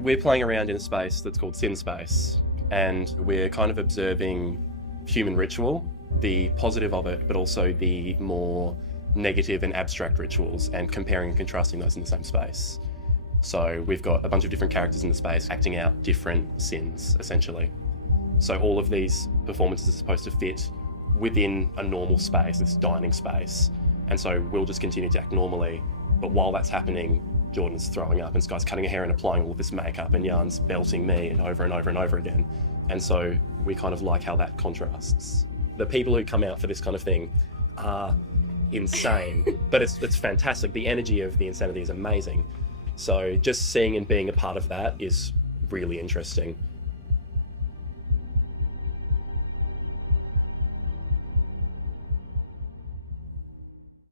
We're playing around in a space that's called sin space, and we're kind of observing human ritual, the positive of it, but also the more negative and abstract rituals, and comparing and contrasting those in the same space. So we've got a bunch of different characters in the space acting out different sins, essentially. So all of these performances are supposed to fit within a normal space, this dining space. And so we'll just continue to act normally, but while that's happening, Jordan's throwing up and Sky's cutting her hair and applying all of this makeup, and Yarn's belting me and over and over and over again. And so we kind of like how that contrasts. The people who come out for this kind of thing are insane, but it's fantastic. The energy of the insanity is amazing. So just seeing and being a part of that is really interesting.